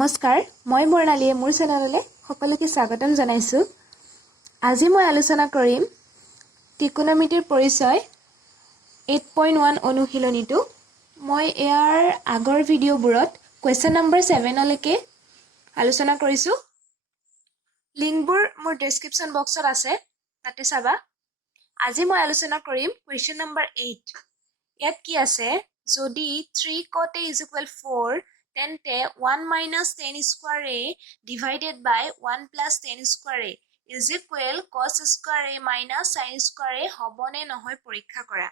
নমস্কাৰ, মই বৰ্ণালীয়ে মোৰ চেনেললৈ সকলোকে স্বাগতম জনাইছোঁ। আজি মই আলোচনা কৰিম ত্ৰিকোণমিতিৰ পৰিচয় 8.1 অনুশীলনীটো। মই ইয়াৰ আগৰ ভিডিঅ'বোৰত কুৱেশ্যন নম্বৰ 7লৈকে আলোচনা কৰিছোঁ। লিংকবোৰ মোৰ ডেছক্ৰিপশ্যন বক্সত আছে, তাতে চাবা। আজি মই আলোচনা কৰিম কুৱেশ্যন নম্বৰ 8। ইয়াত কি আছে, যদি 3 cot a is equal 4 তেন্তে 1 minus 10 square a divided by 1 plus 10 square a is equal cos square a minus sin square a হবনে নহয় পৰীক্ষা কৰা।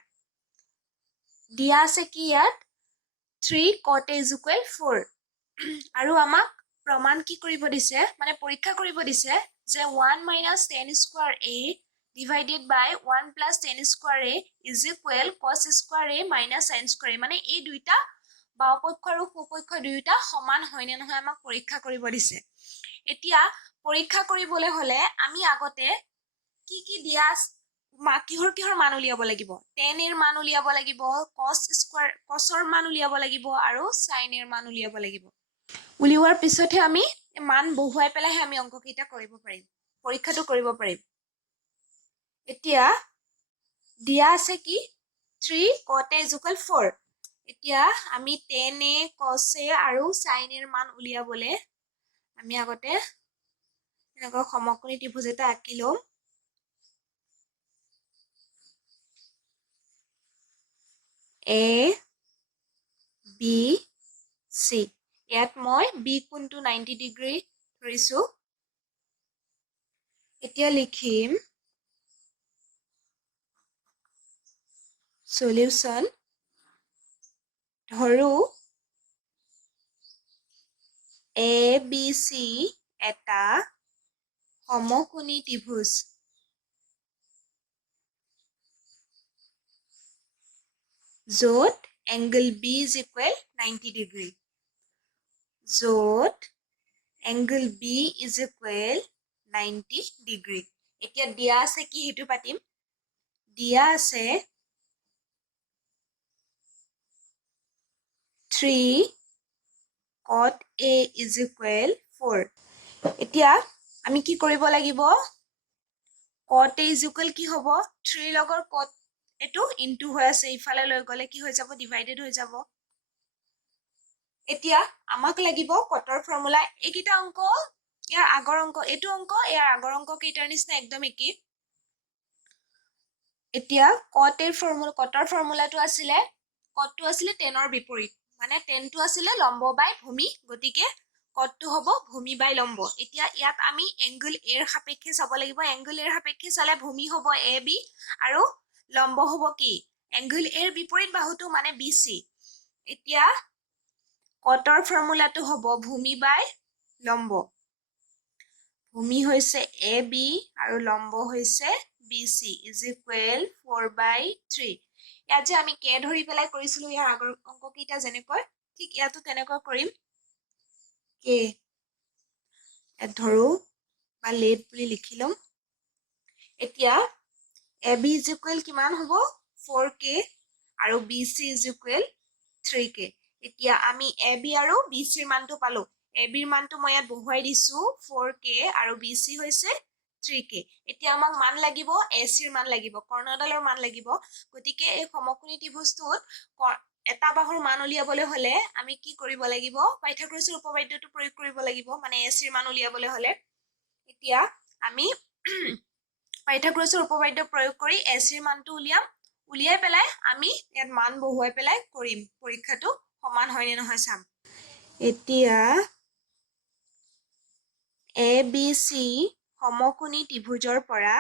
দিয়া আছে কি ইয়াত 3 cot a is equal 4 আৰু আমাক প্ৰমাণ কি কৰিব দিছে, মানে পৰীক্ষা কৰিব দিছে যে 1 minus 10 square a divided by 1 plus 10 square a is equal cos square a minus sin square a, মানে এই দুইটা বাওপক্ষ আৰু সোপক্ষ দুইটা সমান হয়নে নহয় আমাক পৰীক্ষা কৰিব দিছে। এতিয়া পৰীক্ষা কৰিবলৈ হলে আমি আগতে কি দিয়া কিহৰ মান উলিয়াব লাগিব, tan এৰ মান উলিয়াব লাগিব, cosৰ মান উলিয়াব লাগিব আৰু sin এৰ মান উলিয়াব লাগিব। উলিওৱাৰ পিছতহে আমি মান বহুৱাই পেলাইহে আমি অংককেইটা কৰিব পাৰিম, পৰীক্ষাটো কৰিব পাৰিম। এতিয়া দিয়া আছে কি 3 cot a is equal 4। এতিয়া আমি tan a, cos a আৰু sin এৰ মান উলিয়াবলে আমি আগতে এনেকৈ সমকোণী ত্ৰিভুজ এটা আঁকি লম। A B C, ইয়াত মই B কোণটো 90 ডিগ্ৰী ধৰিছো। এতিয়া লিখিম সলিউশন। ধৰো ABC এটা সমকোণী ত্ৰিভুজ। য'ত angle B is equal 90 degree, য'ত angle B is equal 90 degree. এতিয়া দিয়া আছে কি হেতু পাতিম। দিয়া আছে 3 cot a is equal 4। এতিয়া আমি কি কৰিব লাগিব, cot a is equal কি হ'ব, 3 লগৰ cot এটো ইনটু হৈ আছে, ইফালে লৈ গলে কি হৈ যাব, ডিভাইডেড হৈ যাব। এতিয়া আমাক লাগিব কটৰ ফৰ্মুলা। এইকেইটা অংক ইয়াৰ আগৰ অংক, এইটো অংক ইয়াৰ আগৰ অংক কেইটাৰ নিচিনা একদম একেই। এতিয়া কটৰ ফৰ্মুলাটো আছিলে, কটটো আছিলে টেনৰ বিপৰীত, মানে টেনটো আছিলে লম্ব বাই ভূমি, গতিকে কটটো হ'ব ভূমি বাই লম্ব। এতিয়া ইয়াত আমি এংগল এৰ সাপেক্ষে চাব লাগিব। এংগল এৰ সাপেক্ষে চালে ভূমি হ'ব AB আৰু লম্ব হ'ব কি, এংগল এৰ বিপৰীত বাহুটো মানে BC। এতিয়া কটৰ ফৰ্মুলাটো হ'ব ভূমি বাই লম্ব। ভূমি হৈছে AB আৰু লম্ব হৈছে BC is equal 4/3। ইয়াত যে আমি কে ধৰি পেলাই কৰিছিলো ইয়াৰ আগৰ অংককেইটা যেনেকৈ, ঠিক ইয়াতো তেনেকৈ কৰিম। কে ইয়াত ধৰো বা লেট বুলি লিখি লম। এতিয়া AB is equal কিমান হ'ব, 4k আৰু BC is equal 3k। এতিয়া আমি AB আৰু BC ৰ মানটো পালো। AB ৰ মানটো মই ইয়াত বহুৱাই দিছো 4k আৰু BC হৈছে 3k। এতিয়া আমাক মান লাগিব AC ৰ মান লাগিব, কৰ্ণডালৰ মান লাগিব। গতিকে এই সমকোণী ত্ৰিভুজটোত এটা বাহুৰ মান উলিয়াবলৈ হলে আমি কি কৰিব লাগিব, পাইথাগোৰাছৰ উপপাদ্যটো প্ৰয়োগ কৰিব লাগিব, মানে AC ৰ মান উলিয়াবলৈ হলে। এতিয়া আমি পাইথাগোৰাছৰ উপপাদ্য প্ৰয়োগ কৰি AC ৰ মানটো উলিয়াম। উলিয়াই পেলাই আমি ইয়াত মান বহুৱাই পেলাই কৰিম, পৰীক্ষাটো সমান হয় নে নহয় চাম। এতিয়া ABC সমকোণী ত্ৰিভুজৰ পৰা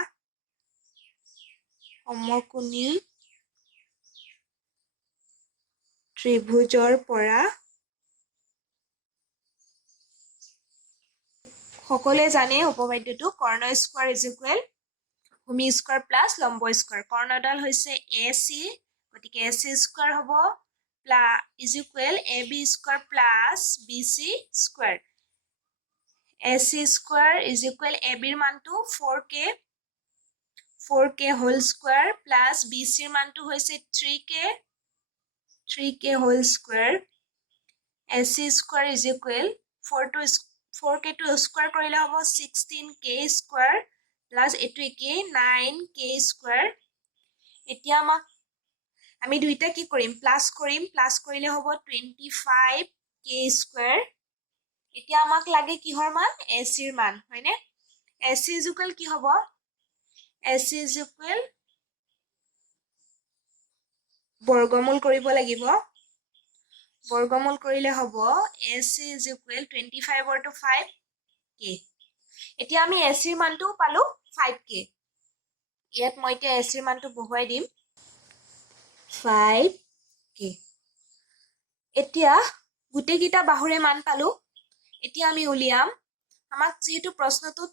সকলোৱে জানে উপপাদ্যটো, কৰ্ণ স্কোৱাৰ ইজ ইকুৱেল ভূমি স্কোৱাৰ প্লাছ লম্ব স্কোৱাৰ। কৰ্ণডাল হৈছে AC, গতিকে AC স্কোৱাৰ হ'ব is equal AB square plus BC square. AC square is equal AB ৰ মানটো 4k whole square plus BC ৰ মানটো হৈছে 3k whole square. AC square is equal 4k to square কৰিলে হ'ব 16k square plus এটো একেই 9k square এতিয়া আমি দুইটা কি কৰিম প্লাস কৰিলে হ'ব 25k square এতিয়া আমাক লাগে কিহৰ মান AC ৰ মান হয়নে AC কি হ'ব AC বৰ্গমূল কৰিব লাগিব বৰ্গমূল কৰিলে হ'ব AC 25 ৰ to 5k এতিয়া আমি AC ৰ মানটো পালো 5k ইয়াত মই এতিয়া AC ৰ মানটো বহুৱাই দিম 5k এতিয়া গুটেকিটা বাহুৰে মান পালো এতিয়া আমি উলিয়াম আমাক যেহেতু প্ৰশ্নটোত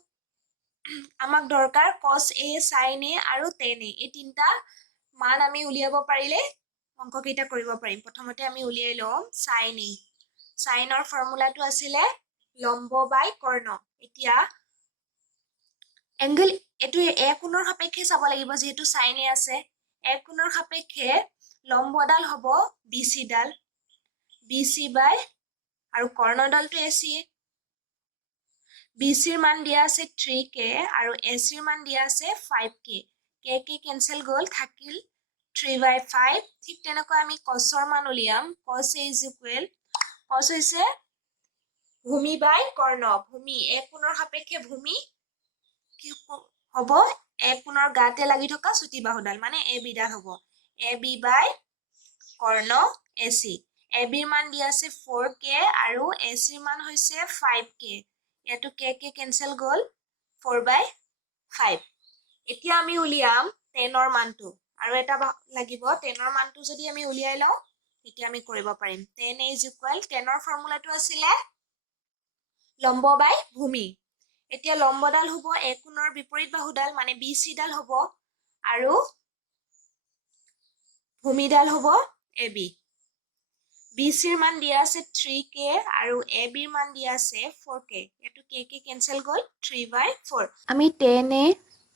আমাক দৰকাৰ cos a sin a আৰু tan a এই তিনটা মান আমি উলিয়াব পাৰিলে অংককেইটা কৰিব পাৰিম প্ৰথমতে আমি উলিয়াই লম sin a sin ৰ ফৰ্মুলাটো আছিল লম্ব বাই কৰ্ণ এতিয়া এংগল এটো a কোণৰ সাপেক্ষে চাব লাগিব যেহেতু sin a আছে a কোণৰ সাপেক্ষে লম্বডাল হ'ব BC ডাল BC বাই আৰু কৰ্ণডালটো AC BC ৰ মান দিয়া আছে 3k আৰু AC ৰ মান দিয়া আছে 5k k কেনসেল গল থাকিল 3/5 ঠিক তেনেকৈ আমি cos ৰ মান উলিয়াম cos a cos হৈছে ভূমি বাই কৰ্ণ ভূমি a কোণৰ সাপেক্ষে ভূমি কি হ'ব a কোণৰ গাতে লাগি থকা চুটি বাহুডাল মানে AB ডাল হ'ব AB বাই কৰ্ণ AC AB ৰ মান দিয়া আছে 4k আৰু AC ৰ মান হৈছে 5k এটো k কেনসেল গল 4/5 এতিয়া আমি উলিয়াম tan ৰ মানটো আৰু এটা লাগিব tan ৰ মানটো যদি আমি উলিয়াই লও তেতিয়া আমি কৰিব পাৰিম tan a tan ৰ ফৰ্মুলাটো আছিল লম্ব বাই ভূমি এতিয়া লম্বডাল হ'ব a কোণৰ বিপৰীত বাহুডাল মানে BC ডাল হ'ব আৰু ভূমিডাল হ'ব AB BC ৰ মান দিয়া আছে 3k আৰু AB ৰ মান দিয়া আছে 4k এটো k কেনসেল গল 3/4 আমি tan a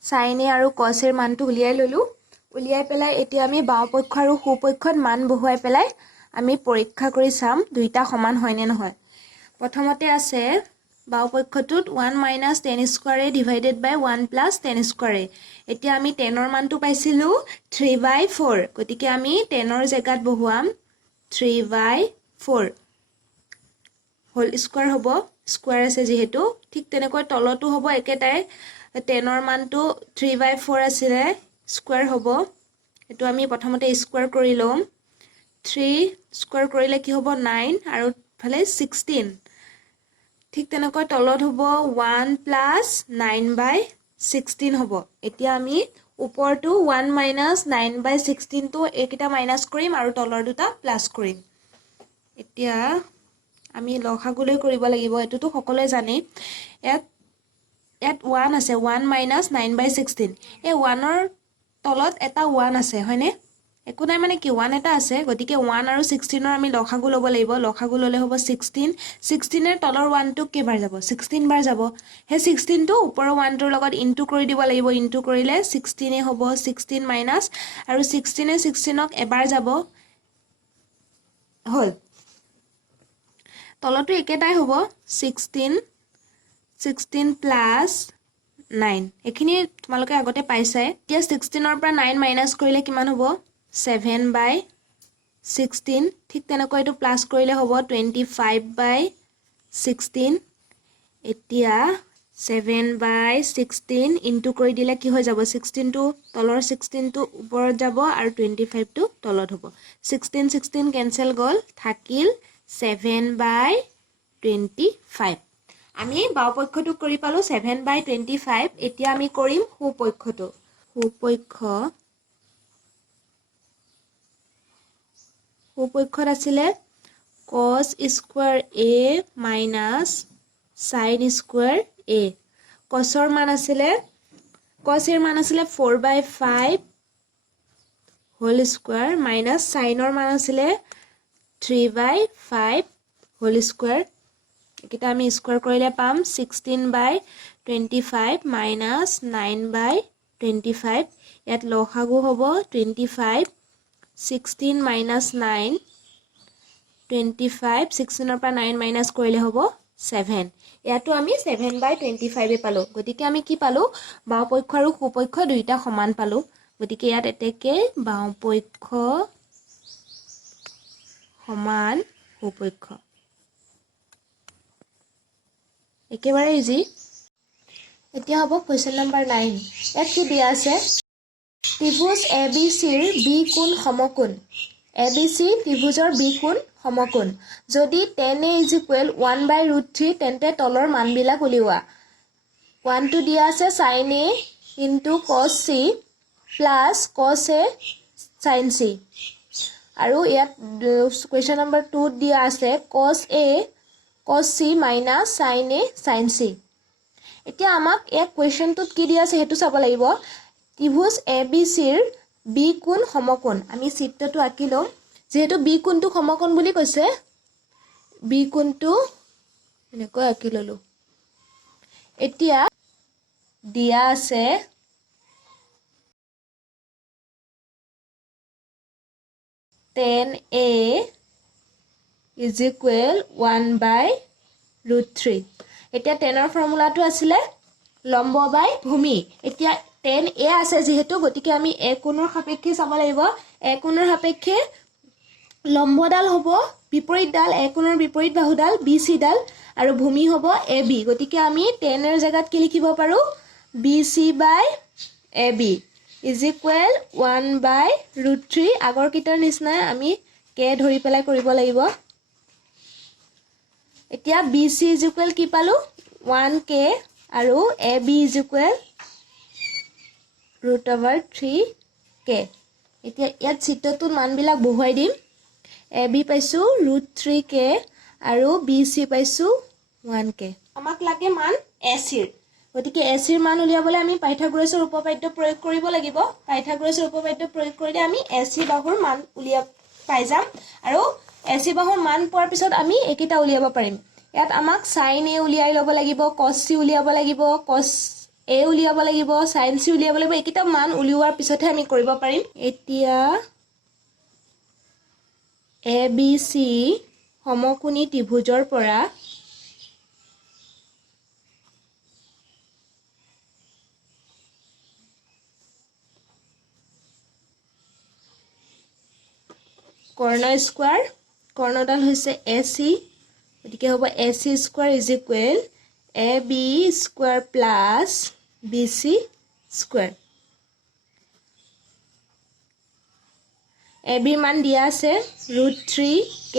sin a আৰু cos ৰ মানটো উলিয়াই ললো উলিয়াই পেলাই এতিয়া আমি বাওপক্ষ আৰু সোপক্ষত মান বহুৱাই পেলাই আমি পৰীক্ষা কৰি চাম দুইটা সমান হয় নে নহয় প্ৰথমতে আছে বাওপক্ষটোত 1 - tan square divided by 1 + tan square এতিয়া আমি tan ৰ মানটো পাইছিলো 3/4 গতিকে আমি tan ৰ জায়গাত বহুৱাম 3/4 হোল স্কয়াৰ হ'ব স্কয়াৰ আছে যেহেতু ঠিক তেনেকৈ তলতো হ'ব একেটাই 10 ৰ মানটো 3/4 আছিল স্কয়াৰ হ'ব এটো আমি প্ৰথমতে স্কয়াৰ কৰি লম 3 স্কয়াৰ কৰিলে কি হ'ব 9 আৰু ফালে 16 ঠিক তেনেকৈ তলত হ'ব 1 + 9/16 হ'ব এতিয়া আমি ওপৰটো 1 - 9/16 টো একিটা মাইনাস কৰিম আৰু তলৰ দুটা প্লাস কৰিম এতিয়া আমি লসাগুলৈ কৰিব লাগিব এটোটো সকলোৱে জানে ইয়াত 1 আছে 1 - 9/16 এই 1 ৰ তলত এটা 1 আছে হয়নে একো নাই মানে কি 1 এটা আছে গতিকে 1 আৰু 16 ৰ আমি লসাগু লব লাগিব লসাগু ললে হ'ব 16 16 ৰ তলৰ 1 টো কেবাৰ যাব 16 বাৰ যাব হে 16 টো ওপৰৰ 1 টোৰ লগত ইনটু কৰি দিব লাগিব ইনটু কৰিলে 16 এ হ'ব 16 মাইনাস আৰু 16 এ 16 ক এবাৰ যাব হল তলটো একেটাই হ'ব 16 plus 9 এখিনি তোমালোকে আগতে পাইছাই এতিয়া 16 ৰ পৰা 9 মাইনাস কৰিলে কিমান হ'ব 7/16 ঠিক তেনেকৈ এটো প্লাস কৰিলে হ'ব 25/16 এতিয়া 7/16 ইনটু কৰি দিলে কি হৈ যাব 16 টো তলৰ 16 টো ওপৰত যাব আৰু 25 টো তলত হ'ব 16 কেনসেল গল থাকিল 7/25 আমি বাওপক্ষটো কৰি পালো 7/25 এতিয়া আমি কৰিম সোপক্ষটো সোপক্ষত আছিল cos square a minus sin square a cos ৰ মান আছিল cos ৰ মান আছিল 4/5 whole square minus sin ৰ মান আছিল 3/5 whole square এটা আমি স্কয়াৰ কৰিলে পাম 16/25 minus 9/25 ইয়াত লসাগু হ'ব 25 16 minus 9 25 16 ৰ পৰা 9 মাইনাস কৰিলে হ'ব 7 ইয়াতো আমি 7/25 পালো গতিকে আমি কি পালো বাওপক্ষ আৰু সোপক্ষ দুইটা সমান পালো গতিকে ইয়াত এতেকে বাওপক্ষ সমান সোপক্ষ একেবাৰে ইজি এতিয়া হ'ব কোৱেশ্চন নম্বৰ 9 ইয়াত কি দিয়া আছে ত্ৰিভুজ ABCৰ B কোণ সমকোণ ABC ত্ৰিভুজৰ B কোণ সমকোণ যদি tan A = 1/√3 তেন্তে তলৰ মানবিলাক উলিওৱা 1 টো দিয়া আছে sin A * cos C plus cos A sin C আৰু ইয়াত কোৱেশ্চন নম্বৰ 2 দিয়া আছে cos A cos C minus sin A sin C এতিয়া আমাক এই কোৱেশ্চনটোত কি দিয়া আছে হেতু চাব লাগিব ত্ৰিভুজ ABCৰ B কোণ সমকোণ আমি চিত্ৰটো আঁকি লম যেহেতু B কোণটো সমকোণ বুলি কৈছে B কোণটো এনেকৈ আঁকি ললো এতিয়া দিয়া আছে tan A = 1/√3 এতিয়া tanৰ ফৰ্মুলাটো আছিল লম্ব বাই ভূমি এতিয়া tan A আছে যেহেতু গতিকে আমি A কোণৰ সাপেক্ষে চাব লাগিব A কোণৰ সাপেক্ষে লম্বডাল হ'ব বিপৰীত ডাল A কোণৰ বিপৰীত বাহুডাল BC ডাল আৰু ভূমি হ'ব AB গতিকে আমি tan এৰ জাগাত কি লিখিব পাৰো BC/AB = 1/√3 আগৰ কিটাৰ নিচিনা আমি k ধৰি পেলাই কৰিব লাগিব এতিয়া BC = কি পালো 1k আৰু AB = √3k এতিয়া ইয়াত চিত্ৰটোৰ মানবিলাক বহুৱাই দিম AB পাইছো √3k আৰু BC পাইছো 1k আমাক লাগে মান AC ৰ গতিকে AC ৰ মান উলিয়াবলৈ আমি পাইথাগোৰাছৰ উপপাদ্য প্ৰয়োগ কৰিব লাগিব পাইথাগোৰাছৰ উপপাদ্য প্ৰয়োগ কৰিলে আমি AC বাহুৰ মান উলিয়া পাই যাম আৰু AC বাহুৰ মান পোৱাৰ পিছত আমি একেটা উলিয়াব পাৰিম ইয়াত আমাক sin A উলিয়াই ল'ব লাগিব cos C উলিয়াব লাগিব cos A উলিয়াব লাগিব sin C উলিয়াব লাগিব একেটা মান উলিওৱাৰ পিছতহে আমি কৰিব পাৰিম এতিয়া ABC সমকোণী ত্ৰিভুজৰ পৰা কৰ্ণ স্কয়াৰ কৰ্ণডাল হৈছে AC গতিকে হ'ব AC² = AB² plus BC²। AB মান দিয়া আছে √3k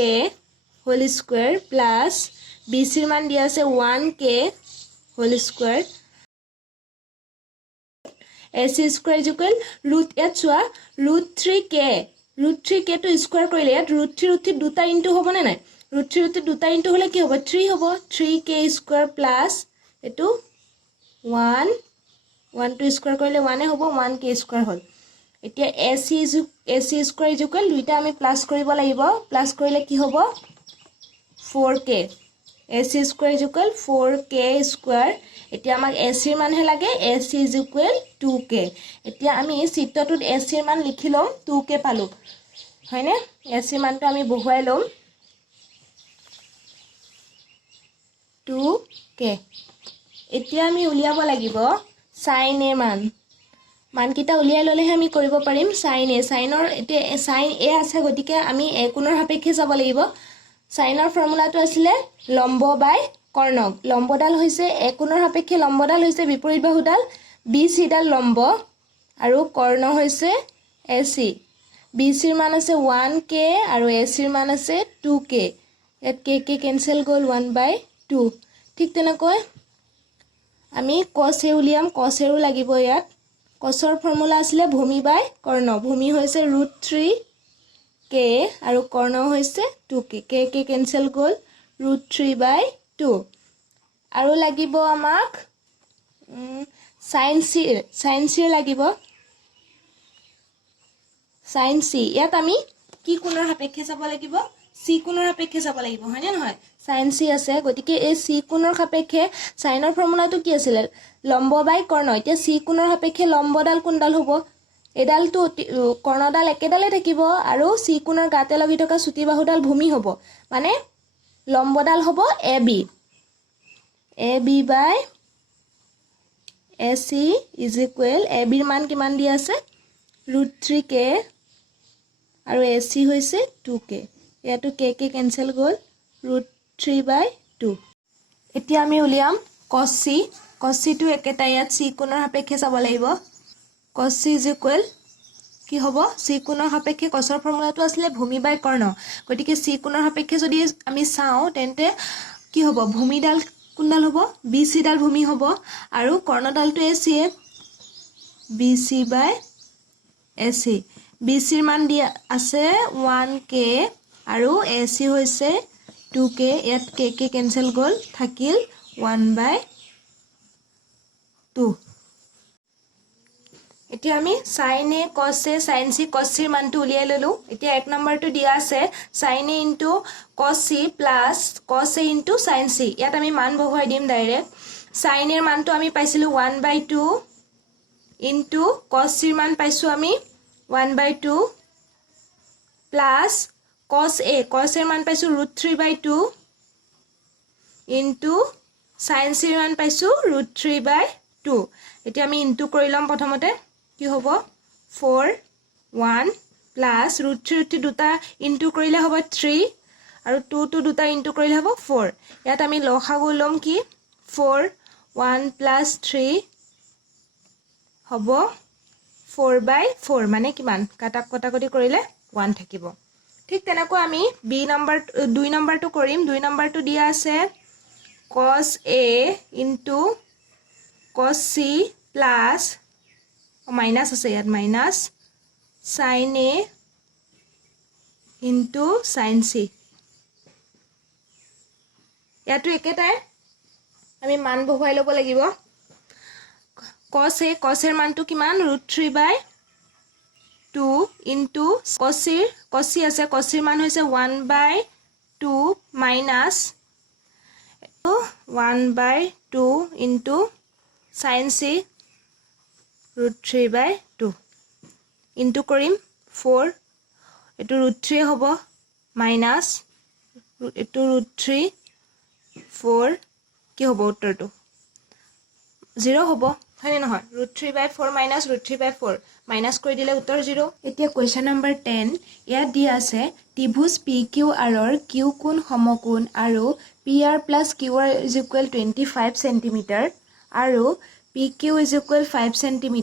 whole square plus BC মান দিয়া আছে 1k হোল স্কয়াৰ AC² ইয়াত চোৱা √3k টো স্কয়াৰ কৰিলে ইয়াত √3 দুটা ইনটু হ'ব নে নাই √3 দুটা ইনটু হলে কি হ'ব 3 হ'ব 3k² প্লাস এটো 1 টো স্কয়াৰ কৰিলে 1 হ'ব 1k² হ'ল এতিয়া AC² দুইটা আমি প্লাস কৰিব লাগিব প্লাস কৰিলে কি হ'ব 4k AC² = 4k² এতিয়া আমাক AC ৰ মানহে লাগে AC = 2k এতিয়া আমি চিত্ৰটোত AC ৰ মান লিখি লম 2k পালো হয়নে AC মানটো আমি বহুৱাই লম 2k এতিয়া আমি উলিয়াব লাগিব sin A মানকিটা উলিয়াই ললেহে আমি কৰিব পাৰিম sin A সাইনৰ এতিয়া sin A আছে গতিকে আমি A কোণৰ সাপেক্ষে যাব লাগিব সাইনৰ ফৰ্মুলাটো আছিল লম্ব বাই কৰ্ণ লম্বডাল হৈছে A কোণৰ সাপেক্ষে লম্বডাল হৈছে বিপৰীত বাহুডাল BC ডাল লম্ব আৰু কৰ্ণ হৈছে AC BC ৰ মান আছে 1k আৰু AC ৰ মান আছে 2k ইয়াত k কেনসেল গল 1/2 ঠিক তেনেকৈ আমি cos A উলিয়াম cos A লাগিব ইয়াত cosৰ ফৰ্মুলা আছিল ভূমি বাই কৰ্ণ ভূমি হৈছে √3k আৰু কৰ্ণ হৈছে 2k k কেনসেল গল √3/2 আৰু লাগিব আমাক sin C লাগিব sin C ইয়াত আমি কি কোণৰ সাপেক্ষে চাব লাগিব C কোণৰ সাপেক্ষে চাব লাগিব হয় নে নহয় sin C আছে গতিকে এই C কোণৰ সাপেক্ষে সাইনৰ ফৰ্মুলাটো কি আছিল লম্ব বাই কৰ্ণ এতিয়া C কোণৰ সাপেক্ষে লম্বডাল কোনডাল হ'ব এডালটো কৰ্ণডাল একেডালে থাকিব আৰু C কোণৰ গাতে লাগি থকা চুটি বাহুডাল ভূমি হ'ব মানে লম্বডাল হ'ব AB AB by AC is equal AB ৰ মান কিমান দিয়া আছে √3k আৰু AC হৈছে 2k ইয়াতো k কেনসেল গ'ল √3/2 এতিয়া আমি উলিয়াম cos c টো একেটা ইয়াত c কোণৰ সাপেক্ষে চাব লাগিব cos c is equal কি হ'ব c কোণৰ সাপেক্ষে cosৰ ফৰ্মুলাটো আছিল ভূমি বাই কৰ্ণ গতিকে c কোণৰ সাপেক্ষে যদি আমি চাও তেন্তে কি হ'ব ভূমিডাল কোনডাল হ'ব BC ডাল ভূমি হ'ব আৰু কৰ্ণডালটো AC BC বাই AC BC ৰ মান দিয়া আছে 1k আৰু AC হৈছে 2k ইয়াত k কেনসেল গ'ল থাকিল 1/2 এতিয়া আমি sin a cos a sin c cos c ৰ মানটো উলিয়াই ললো এতিয়া এক নম্বৰটো দিয়া আছে sin a * cos c plus cos a * sin c ইয়াত আমি মান বহুৱাই দিম ডাইৰেক্ট sin a ৰ মানটো আমি পাইছিলো 1/2 * cos c ৰ মান পাইছো আমি 1/2 plus cos a ৰ মান পাইছো √3/2 sin c ৰ মান পাইছো √3/2 এতিয়া আমি ইনটু কৰি লম প্ৰথমতে কি হ'ব 4 1 plus √3 দুটা ইনটু কৰিলে হ'ব 3 আৰু 2 দুটা ইনটু কৰিলে হ'ব 4 ইয়াত আমি লসাগু লম কি 4 1 plus 3 হ'ব 4/4 মানে কিমান কটাকটি কৰিলে 1 থাকিব ঠিক তেনেকৈ আমি বি নম্বৰ 2 নম্বৰটো কৰিম 2 নম্বৰটো দিয়া আছে cos a * cos c plus minus আছে ইয়াত minus sin a * sin c ইয়াতো একেটাই আমি মান বহুৱাই ল'ব লাগিব cos ৰ মানটো কিমান √3/2 cos c আছে cos c ৰ মান হৈছে 1/2 minus 1/2 sin c √3/2 ইনটু কৰিম 4 এটো √3 হ'ব মাইনাস এটো √3 4 কি হ'ব উত্তৰটো 0 হ'ব হয়নে নহয় √3/4 minus √3/4 মাইনাস কৰি দিলে উত্তৰ 0 এতিয়া কোৱেশ্চন নম্বৰ 10 ইয়াত দিয়া আছে ত্ৰিভুজ PQR ৰ Q কোণ সমকোণ আৰু PR + QR = 25 cm আৰু PQ = 5 cm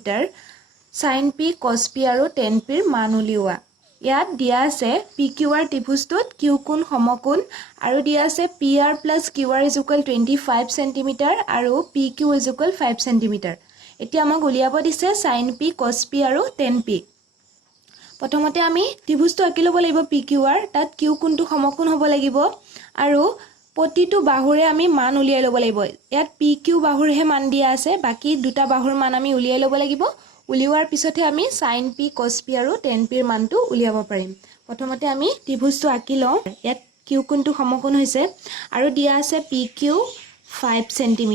sin P cos P আৰু tan P ৰ মান উলিওৱা ইয়াত দিয়া আছে PQR ত্ৰিভুজটোত Q কোণ সমকোণ আৰু দিয়া আছে PR + QR = 25 cm আৰু PQ = 5 cm এতিয়া আমাক উলিয়াব দিছে sin P cos P আৰু tan P প্ৰথমতে আমি ত্ৰিভুজটো আঁকি ল'ব লাগিব PQR তাত Q কোণটো সমকোণ হ'ব লাগিব আৰু প্ৰতিটো বাহুৰে আমি মান উলিয়াই ল'ব লাগিব ইয়াত PQ বাহুৰহে মান দিয়া আছে বাকি দুটা বাহুৰ মান আমি উলিয়াই ল'ব লাগিব উলিওৱাৰ পিছতহে আমি sin P cos P আৰু tan P ৰ মানটো উলিয়াব পাৰিম প্ৰথমতে আমি ত্ৰিভুজটো আঁকি লওঁ ইয়াত Q কোণটো সমকোণ হৈছে আৰু দিয়া আছে PQ 5 cm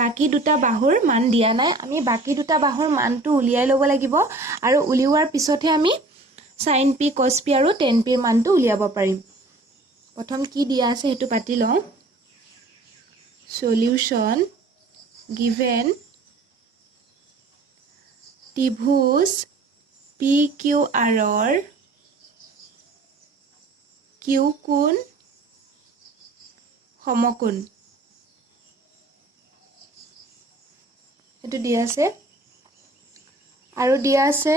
বাকি দুটা বাহুৰ মান দিয়া নাই আমি বাকি দুটা বাহুৰ মানটো উলিয়াই ল'ব লাগিব আৰু উলিওৱাৰ পিছতহে আমি sin P cos P আৰু tan P ৰ মানটো উলিয়াব পাৰিম প্ৰথম কি দিয়া আছে হেতু পাতি লওঁ সলিউশন given ত্ৰিভুজ PQR ৰ Q কোণ সমকোণ এটো দিয়া আছে আৰু দিয়া আছে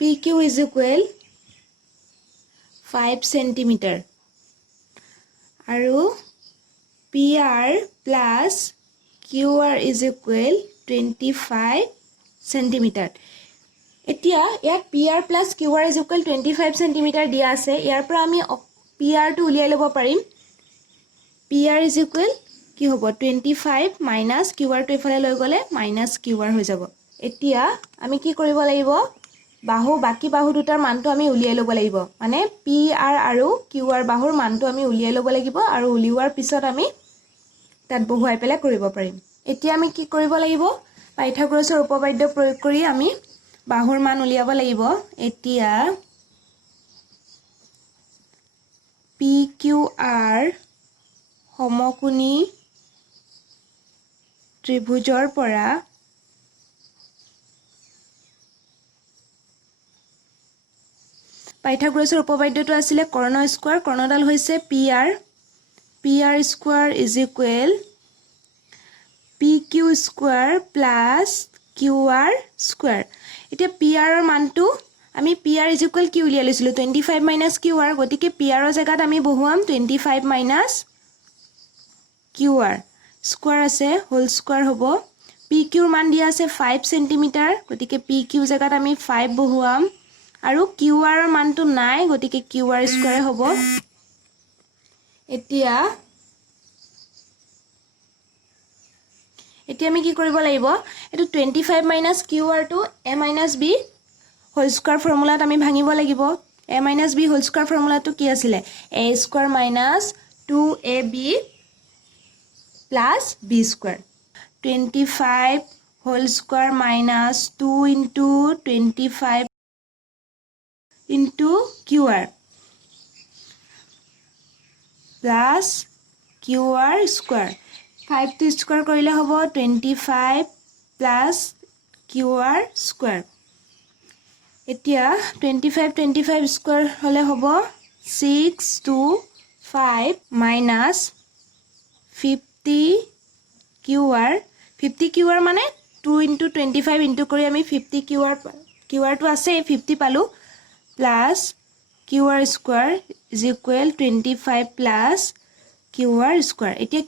PQ = 5 cm আৰু PR plus QR = 25 cm এতিয়া ইয়াত PR plus QR = 25 cm দিয়া আছে ইয়াৰ পৰা আমি PR টো উলিয়াই ল'ব পাৰিম PR = কি হ'ব 25 minus QR টো ইফালে লৈ গলে minus QR হৈ যাব এতিয়া আমি কি কৰিব লাগিব বাকি বাহু দুটাৰ মানটো আমি উলিয়াই ল'ব লাগিব মানে PR আৰু QR বাহুৰ মানটো আমি উলিয়াই ল'ব লাগিব আৰু উলিওৱাৰ পিছত আমি তাত বহুৱাই পেলাই কৰিব পাৰিম এতিয়া আমি কি কৰিব লাগিব পাইথাগোৰাছৰ উপপাদ্য প্ৰয়োগ কৰি আমি বাহুৰ মান উলিয়াব লাগিব এতিয়া PQR সমকোণী ত্ৰিভুজৰ পৰা পাইথাগোৰাছৰ উপপাদ্যটো আছিলে কৰ্ণ স্কোৱাৰ কৰ্ণডাল হৈছে PR square is equal PQ square plus QR square এতিয়া PR ৰ মানটো আমি PR ইজ ইকুৱেল কি উলিয়াই লৈছিলোঁ 25 মাইনাছ QR গতিকে PR ৰ জেগাত আমি বহুৱাম 25 মাইনাছ QR স্কোৱাৰ আছে হোল স্কোৱাৰ হ'ব PQ ৰ মান দিয়া আছে 5 সেন্টিমিটাৰ গতিকে PQ জেগাত আমি 5 বহুৱাম আৰু QR ৰ মানটো নাই গতিকে QR স্কোৱাৰে হ'ব এতিয়া আমি কি কৰিব লাগিব এটো 25 মাইনাছ QR টো a minus b whole square ফৰ্মুলাত আমি ভাঙিব লাগিব a minus b whole square ফৰ্মুলাটো কি আছিল a square minus 2ab plus b square 25 whole square minus 2 into 25 into QR plus QR square 5 to square কৰিলে হ'ব 25 plus QR square এতিয়া 25 square হলে হ'ব 6 to 5 minus 50 QR মানে 2 into 25 into কৰি আমি 50 QR টো আছে 50 পালো plus QR square is equal 25 plus QR square এতিয়া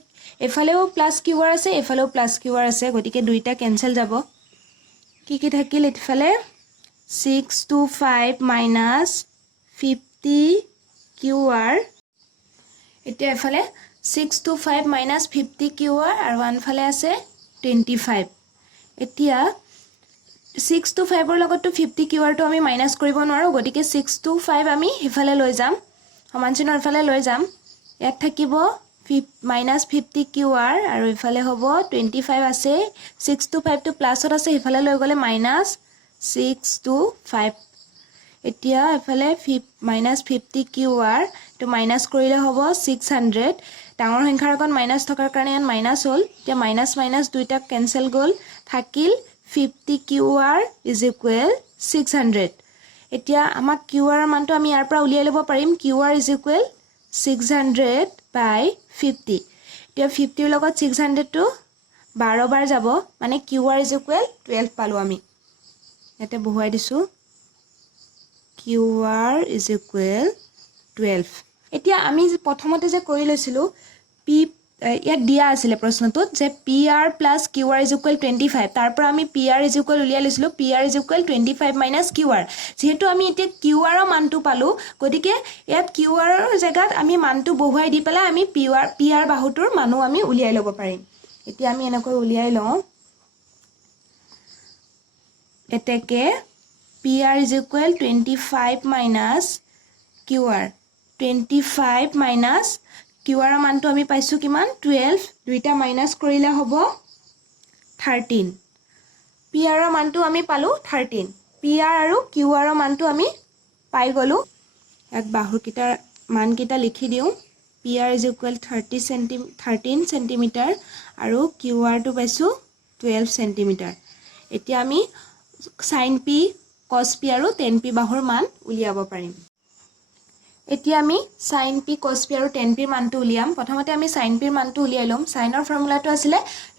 এফালেও plus QR আছে এফালেও plus QR আছে গতিকে দুইটা ক্যান্সেল যাব কি থাকিল এফালে 6 to 5 minus 50 QR এতিয়া এফালে 6 to 5 minus 50 QR আৰু আনফালে আছে 25 এতিয়া 6 to 5 ৰ লগতো 50 QR টো আমি মাইনাস কৰিব নোৱাৰো গতিকে 6 to 5 আমি হিফালে লৈ যাম সমান চিনৰ ইফালে লৈ যাম ইয়াত থাকিব minus 50 QR আৰু ইফালে হ'ব 25 আছে 6 to 5 টো প্লাসত আছে ইফালে লৈ গলে minus 6 to 5 এতিয়া ইফালে minus 50 QR টো মাইনাস কৰিলে হ'ব 600 ডাঙৰ সংখ্যাৰ আগত মাইনাস থকাৰ কাৰণে ইয়াত মাইনাস হ'ল এতিয়া মাইনাস মাইনাস দুইটা ক্যান্সেল গল থাকিল 50 QR is equal 600 এতিয়া আমাক QR ৰ মানটো আমি ইয়াৰ পৰা উলিয়াই লব পাৰিম QR is equal 600 by 50 এতিয়া 50 ৰ লগত 600 টো 12 বাৰ যাব মানে QR is equal 12 পালো আমি ইয়াতে বহুৱাই দিছো QR is equal 12 এতিয়া আমি প্ৰথমতে যে কৰি লৈছিলো P ইয়াত দিয়া আছিল প্ৰশ্নটোত যে PR plus QR is equal 25 তাৰ পৰা আমি PR is equal উলিয়াই লৈছিলো PR is equal 25 minus QR যেহেতু আমি এতিয়া QR ৰ মানটো পালো গতিকে ইয়াত QR ৰ জায়গাত আমি মানটো বহুৱাই দি পেলাই আমি PR বাহুটোৰ মানো আমি উলিয়াই লব পাৰিম এতিয়া আমি এনেকৈ উলিয়াই লওঁ এতেকে PR is equal 25 minus QR 25 minus QR ৰ মানটো আমি পাইছো কিমান 12 দুইটা মাইনাস কৰিলে হ'ব 13 PR ৰ মানটো আমি পালো 13 PR আৰু QR ৰ মানটো আমি পাই গলো এক বাহুৰ কিটাৰ মান কিটা লিখি দিও PR is equal 13 সেন্টিমিটাৰ আৰু QR টো পাইছো 12 সেন্টিমিটাৰ এতিয়া আমি sin P cos P আৰু tan P বাহুৰ মান উলিয়াব পাৰিম এতিয়া আমি sin P cos P আৰু tan P ৰ মানটো উলিয়াম প্ৰথমতে আমি sin P ৰ মানটো উলিয়াই লম sin ৰ ফৰ্মুলাটো আছিল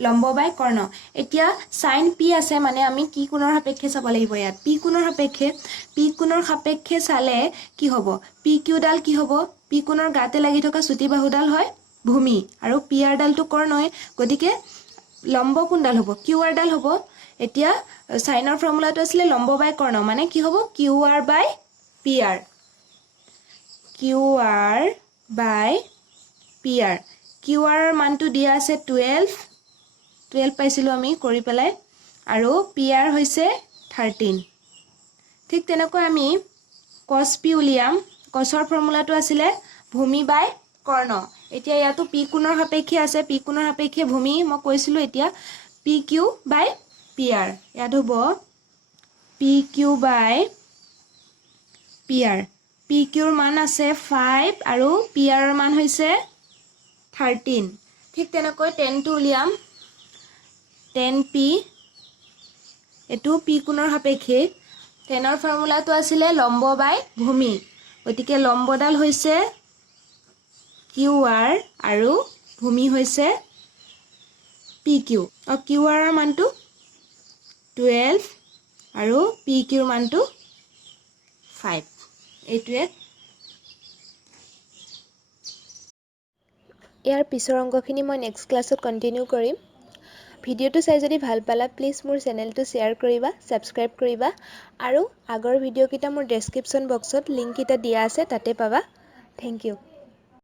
লম্ব বাই কৰ্ণ এতিয়া sin P আছে মানে আমি কি কোণৰ সাপেক্ষে চাব লাগিব ইয়াত P কোণৰ সাপেক্ষে চালে কি হ'ব PQ ডাল কি হ'ব P কোণৰ গাতে লাগি থকা চুটি বাহুডাল হয় ভূমি আৰু PR ডালটো কৰ্ণই গতিকে লম্ব কোণডাল হ'ব QR ডাল হ'ব এতিয়া sin ৰ ফৰ্মুলাটো আছিল লম্ব বাই কৰ্ণ মানে কি হ'ব QR by PR QR by PR QR ৰ মানটো দিয়া আছে 12 পাইছিলো আমি কৰি পেলাই আৰু PR হৈছে 13 ঠিক তেনেকৈ আমি cos P উলিয়াম cos ৰ ফৰ্মুলাটো আছিল ভূমি বাই কৰ্ণ এতিয়া ইয়াতো P কোণৰ সাপেক্ষে আছে P কোণৰ সাপেক্ষে ভূমি মই কৈছিলো এতিয়া PQ by PR ইয়াত হ'ব PQ by PR PQ ৰ মান আছে 5 আৰু PR ৰ মান হৈছে 13 ঠিক তেনেকৈ tan টো উলিয়াম 10p এটো p কোণৰ সাপেক্ষে 10ৰ ফৰ্মুলাটো আছিলে লম্ব বাই ভূমি গতিকে লম্বডাল হৈছে qr আৰু ভূমি হৈছে pq qr ৰ মানটো 12 আৰু pq ৰ মানটো 5 এইটোৱে ইয়াৰ পিছৰ অংকখিনি মই নেক্সট ক্লাছত কন্টিনিউ কৰিম ভিডিঅ'টো চাই যদি ভাল পালা প্লিজ মোৰ চেনেলটো শ্বেয়াৰ কৰিবা সাবস্ক্ৰাইব কৰিবা আৰু আগৰ ভিডিঅ'কিটা মোৰ ডেসক্ৰিপচন বক্সত লিংক কিটা দিয়া আছে তাতে পাবা থ্যাংক ইউ